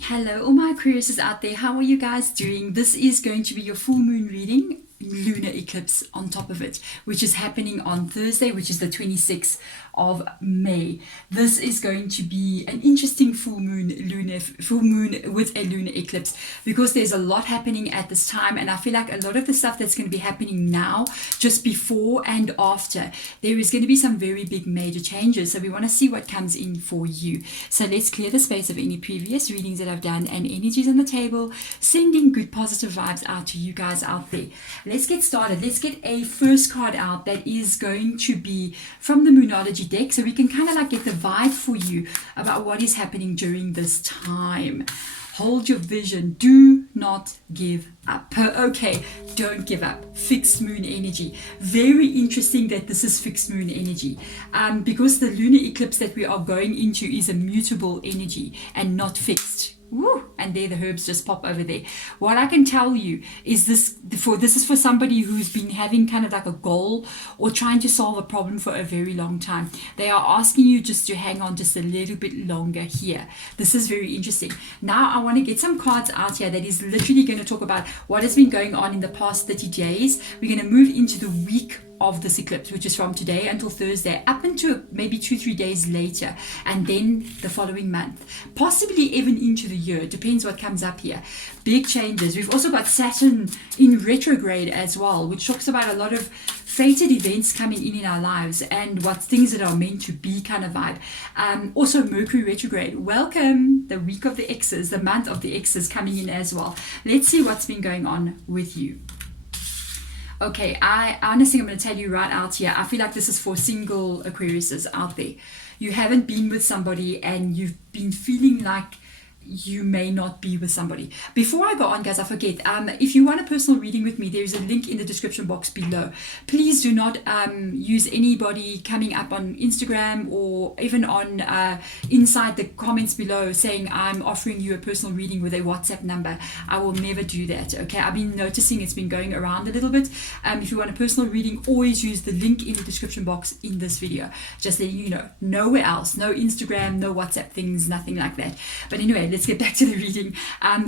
Hello, all my Aquariuses out there. How are you guys doing? This is going to be your full moon reading, lunar eclipse on top of it, which is happening on Thursday, which is the 26th of May. This is going to be an interesting full moon with a lunar eclipse because there's a lot happening at this time, and I feel like a lot of the stuff that's going to be happening now, just before and after, there is going to be some very big major changes. So we want to see what comes in for you. So let's clear the space of any previous readings that I've done and energies on the table, sending good positive vibes out to you guys out there. Let's get started. Let's get a first card out that is going to be from the Moonology deck, so we can kind of like get the vibe for you about what is happening during this time. Hold your vision. Do not give up. Okay, don't give up. Fixed moon energy. Very interesting that this is fixed moon energy, because the lunar eclipse that we are going into is a mutable energy and not fixed. Woo, and there the herbs just pop over there. What I can tell you is this is for somebody who's been having kind of like a goal or trying to solve a problem for a very long time. They are asking you just to hang on just a little bit longer here. This is very interesting. Now I want to get some cards out here that is literally going to talk about what has been going on in the past 30 days. We're going to move into the week of this eclipse, which is from today until Thursday, up into maybe 2-3 days later, and then the following month, possibly even into the year. Depends what comes up here. Big changes. We've also got Saturn in retrograde as well, which talks about a lot of fated events coming in our lives and what things that are meant to be kind of vibe. Also Mercury retrograde. Welcome, the week of the X's, the month of the X's coming in as well. Let's see what's been going on with you. Okay, I honestly, I'm going to tell you right out here, I feel like this is for single Aquariuses out there. You haven't been with somebody and you've been feeling like you may not be with somebody. Before I go on, guys, I forget, if you want a personal reading with me, there's a link in the description box below. Please do not use anybody coming up on Instagram or even on inside the comments below saying I'm offering you a personal reading with a WhatsApp number. I will never do that. Okay, I've been noticing it's been going around a little bit. If you want a personal reading, always use the link in the description box in this video. Just letting you know, nowhere else, no Instagram, no WhatsApp things, nothing like that. But anyway, let's get back to the reading.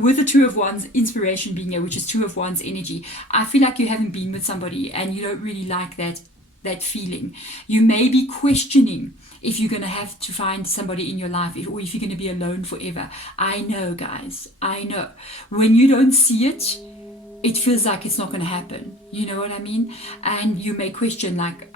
With the Two of Wands, inspiration being here, which is Two of Wands energy, I feel like you haven't been with somebody and you don't really like that feeling. You may be questioning if you're going to have to find somebody in your life, or if you're going to be alone forever. I know, guys, I know. When you don't see it, it feels like it's not going to happen. You know what I mean? And you may question, like,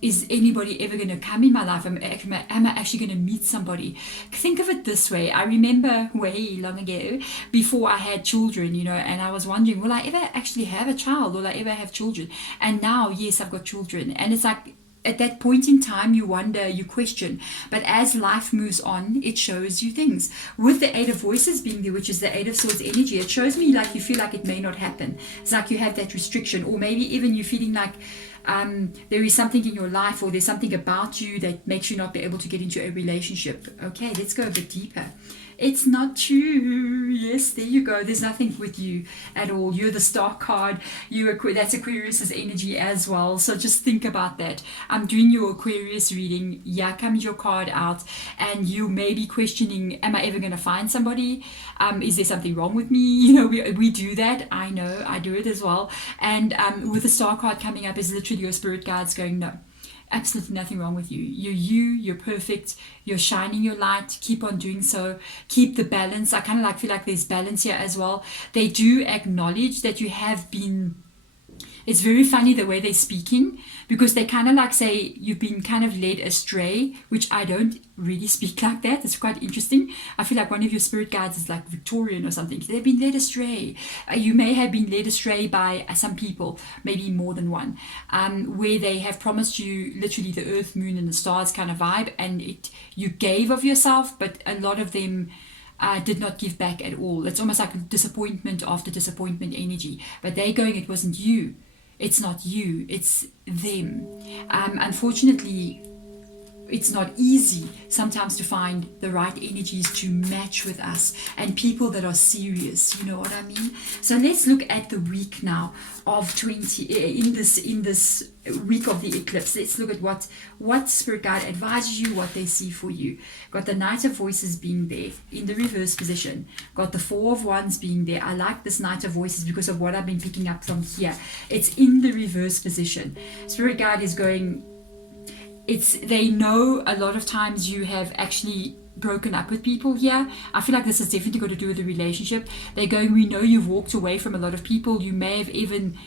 is anybody ever going to come in my life? Am I actually going to meet somebody? Think of it this way. I remember way long ago, before I had children, and I was wondering, will I ever actually have a child? Will I ever have children? And now, yes, I've got children. And it's like, at that point in time, you wonder, you question. But as life moves on, it shows you things. With the Eight of Voices being there, which is the Eight of Swords energy, it shows me like you feel like it may not happen. It's like you have that restriction, or maybe even you're feeling like there is something in your life, or there's something about you that makes you not be able to get into a relationship. Okay, let's go a bit deeper. It's not true. Yes, there you go. There's nothing with you at all. You're the Star card. That's Aquarius's energy as well. So just think about that. I'm doing your Aquarius reading. Yeah, comes your card out, and you may be questioning, am I ever going to find somebody? Is there something wrong with me? We do that. I know. I do it as well. And with the Star card coming up is literally your spirit guides going, no. Absolutely nothing wrong with you. You're perfect. You're shining your light. Keep on doing so. Keep the balance. I kind of feel like there's balance here as well. They do acknowledge that you have been. It's very funny the way they're speaking, because they kind of like say you've been kind of led astray, which I don't really speak like that. It's quite interesting. I feel like one of your spirit guides is like Victorian or something. They've been led astray. You may have been led astray by some people, maybe more than one, where they have promised you literally the earth, moon, and the stars kind of vibe, and you gave of yourself, but a lot of them did not give back at all. It's almost like disappointment after disappointment energy. But they're going, it wasn't you. It's not you, it's them. Unfortunately, it's not easy sometimes to find the right energies to match with us and people that are serious, you know what I mean? So let's look at the week now of 20 in this week of the eclipse. Let's look at what spirit guide advises you, what they see for you. Got the Knight of Voices being there in the reverse position. Got the Four of Wands being there. I like this Knight of Voices because of what I've been picking up from here. It's in the reverse position. Spirit guide is going, they know a lot of times you have actually broken up with people here. I feel like this has definitely got to do with the relationship. They're going, we know you've walked away from a lot of people. You may have even,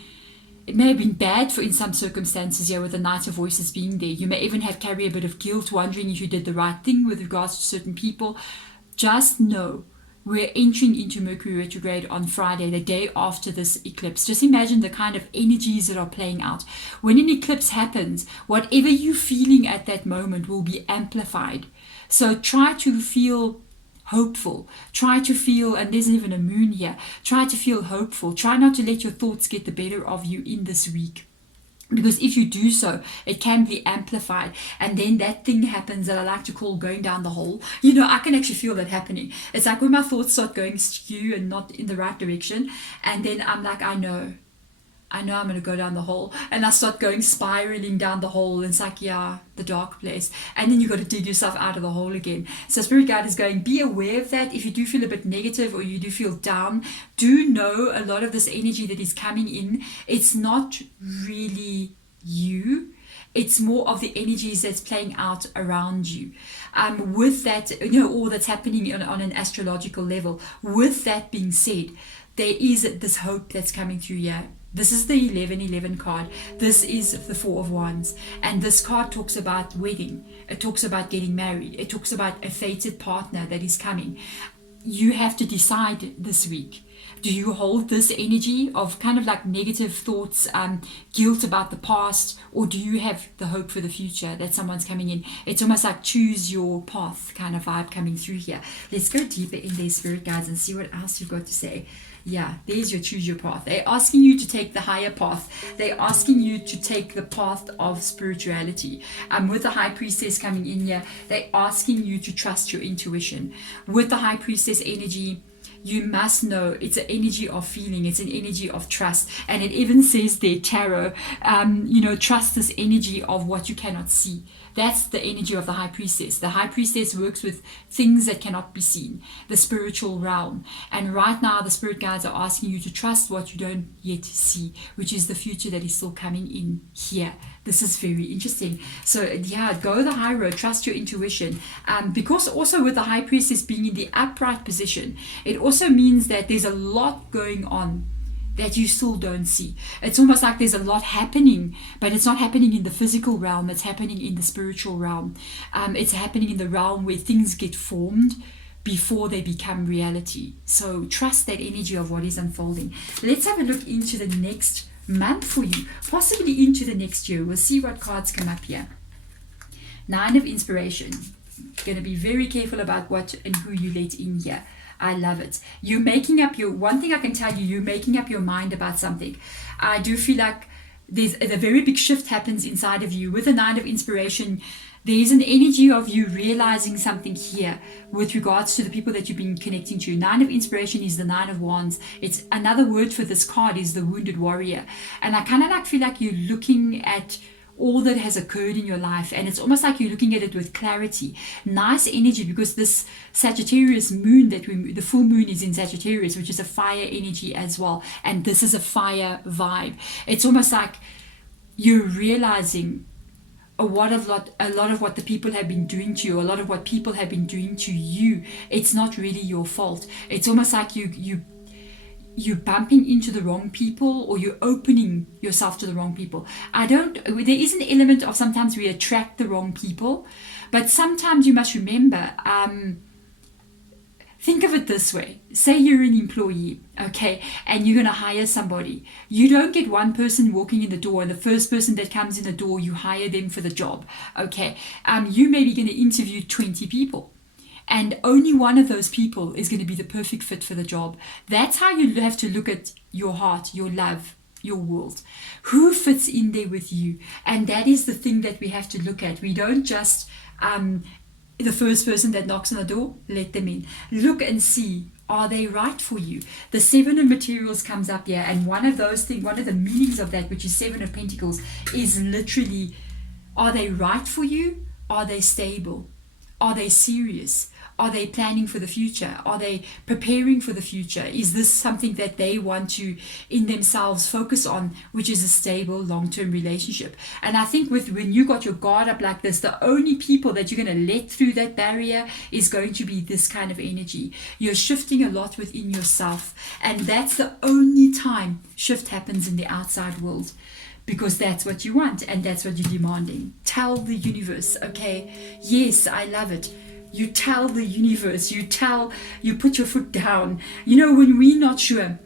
it may have been bad for in some circumstances here with the Knight of Voices being there. You may even have carry a bit of guilt, wondering if you did the right thing with regards to certain people. Just know we're entering into Mercury retrograde on Friday, the day after this eclipse. Just imagine the kind of energies that are playing out. When an eclipse happens, whatever you're feeling at that moment will be amplified. So try to feel hopeful. Try to feel, and there's even a moon here, try to feel hopeful. Try not to let your thoughts get the better of you in this week. Because if you do so, it can be amplified. And then that thing happens that I like to call going down the hole. You know, I can actually feel that happening. It's like when my thoughts start going skew and not in the right direction. And then I'm like, I know I'm going to go down the hole. And I start going spiraling down the hole. And it's like, yeah, the dark place. And then you got to dig yourself out of the hole again. So Spirit Guide is going, be aware of that. If you do feel a bit negative or you do feel down, do know a lot of this energy that is coming in, it's not really you. It's more of the energies that's playing out around you. With that, you know, all that's happening on an astrological level. With that being said, there is this hope that's coming through here. This is the 1111 card. This is the Four of Wands. And this card talks about wedding. It talks about getting married. It talks about a fated partner that is coming. You have to decide this week. Do you hold this energy of kind of like negative thoughts, guilt about the past, or do you have the hope for the future that someone's coming in? It's almost like choose your path kind of vibe coming through here. Let's go deeper in their spirit guides and see what else you've got to say. Yeah, there's your choose your path. They're asking you to take the higher path. They're asking you to take the path of spirituality. With the High Priestess coming in here, they're asking you to trust your intuition. With the High Priestess energy, you must know it's an energy of feeling, it's an energy of trust. And it even says there, tarot, trust this energy of what you cannot see. That's the energy of the High Priestess. The High Priestess works with things that cannot be seen, the spiritual realm. And right now, the spirit guides are asking you to trust what you don't yet see, which is the future that is still coming in here. This is very interesting. So yeah, go the high road, trust your intuition. Because also with the High Priestess being in the upright position, it also means that there's a lot going on that you still don't see. It's almost like there's a lot happening, but it's not happening in the physical realm, it's happening in the spiritual realm. It's happening in the realm where things get formed before they become reality. So trust that energy of what is unfolding. Let's have a look into the next month for you, possibly into the next year. We'll see what cards come up here. Nine of Inspiration. Going to be very careful about what and who you let in here. I love it. You're making up one thing I can tell you, you're making up your mind about something. I do feel like there's a very big shift happens inside of you. With the Nine of Inspiration, there's an energy of you realizing something here with regards to the people that you've been connecting to. Nine of Inspiration is the Nine of Wands. It's another word for this card is the Wounded Warrior. And I kind of like feel like you're looking at all that has occurred in your life, and it's almost like you're looking at it with clarity. Nice energy, because this Sagittarius moon the full moon is in Sagittarius, which is a fire energy as well, and this is a fire vibe. It's almost like you're realizing a lot of what the people have been doing to you, a lot of what people have been doing to you. It's not really your fault. It's almost like you're bumping into the wrong people, or you're opening yourself to the wrong people. There is an element of sometimes we attract the wrong people, but sometimes you must remember, think of it this way. Say you're an employee, okay, and you're going to hire somebody. You don't get one person walking in the door, and the first person that comes in the door, you hire them for the job, okay. You may be going to interview 20 people. And only one of those people is going to be the perfect fit for the job. That's how you have to look at your heart, your love, your world. Who fits in there with you? And that is the thing that we have to look at. We don't just The first person that knocks on the door, let them in. Look and see, are they right for you? The Seven of Materials comes up here, and one of those things, one of the meanings of that, which is Seven of Pentacles, is literally, are they right for you? Are they stable? Are they serious? Are they planning for the future? Are they preparing for the future? Is this something that they want to, in themselves, focus on, which is a stable, long-term relationship? And I think when you got your guard up like this, the only people that you're going to let through that barrier is going to be this kind of energy. You're shifting a lot within yourself. And that's the only time shift happens in the outside world. Because that's what you want and that's what you're demanding. Tell the universe, okay, yes, I love it. You tell the universe, you put your foot down. You know, when we're not sure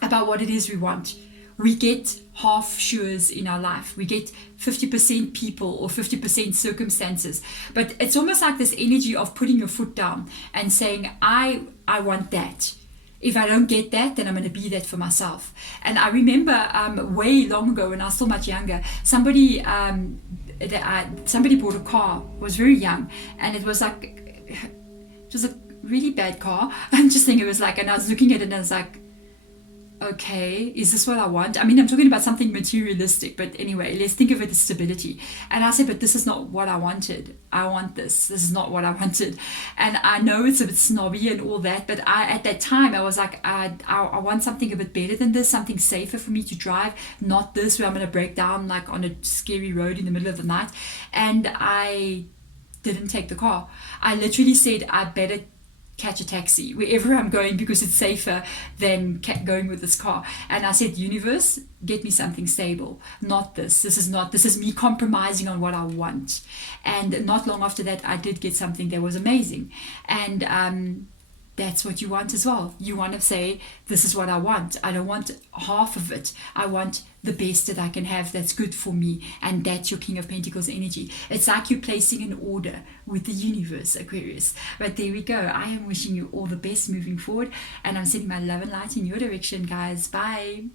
about what it is we want, we get half sures in our life. We get 50% people or 50% circumstances. But it's almost like this energy of putting your foot down and saying, I want that. If I don't get that, then I'm going to be that for myself. And I remember way long ago when I was still much younger, somebody bought a car, was very young, and it was a really bad car. I'm just thinking it was like, and I was looking at it and I was like, okay, is this what I want? I mean, I'm talking about something materialistic, but anyway, let's think of it as stability. And I said, but this is not what I wanted. I want this. This is not what I wanted. And I know it's a bit snobby and all that, but at that time, I was like, I want something a bit better than this, something safer for me to drive, not this where I'm going to break down like on a scary road in the middle of the night. And I didn't take the car. I literally said, I better catch a taxi wherever I'm going because it's safer than going with this car. And I said, universe, get me something stable, not this. This is me compromising on what I want. And not long after that, I did get something that was amazing. And that's what you want as well. You want to say, this is what I want. I don't want half of it. I want the best that I can have that's good for me. And that's your King of Pentacles energy. It's like you're placing an order with the universe, Aquarius. But there we go. I am wishing you all the best moving forward. And I'm sending my love and light in your direction, guys. Bye.